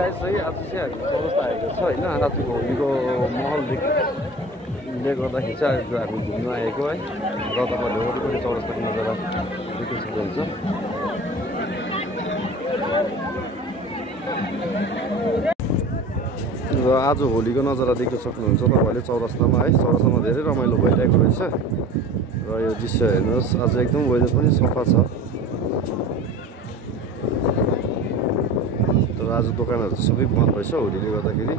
guys चाहिँ आज चाहिँ हामी चौरस्ता आएको छ होइन आजको होलीको माहौलले गर्दाखेरि चाहिँ आज हामी घुम्न आएको है र तपाईँहरूले वरिपरि चौरस्ताको नजारा देख्न सक्नुहुन्छ र आज होलीको नजारा देख्न सक्नुहुन्छ तपाईँहरूले चौरस्तामा है चौरस्तामा धेरै रमाइलो भइरहेको रहेछ र यो दृश्य हेर्नुहोस् आज एकदम वेदर पनि सफा छ तर आज दोकानहरू चाहिँ सबै बन्द रहेछ होलीले गर्दाखेरि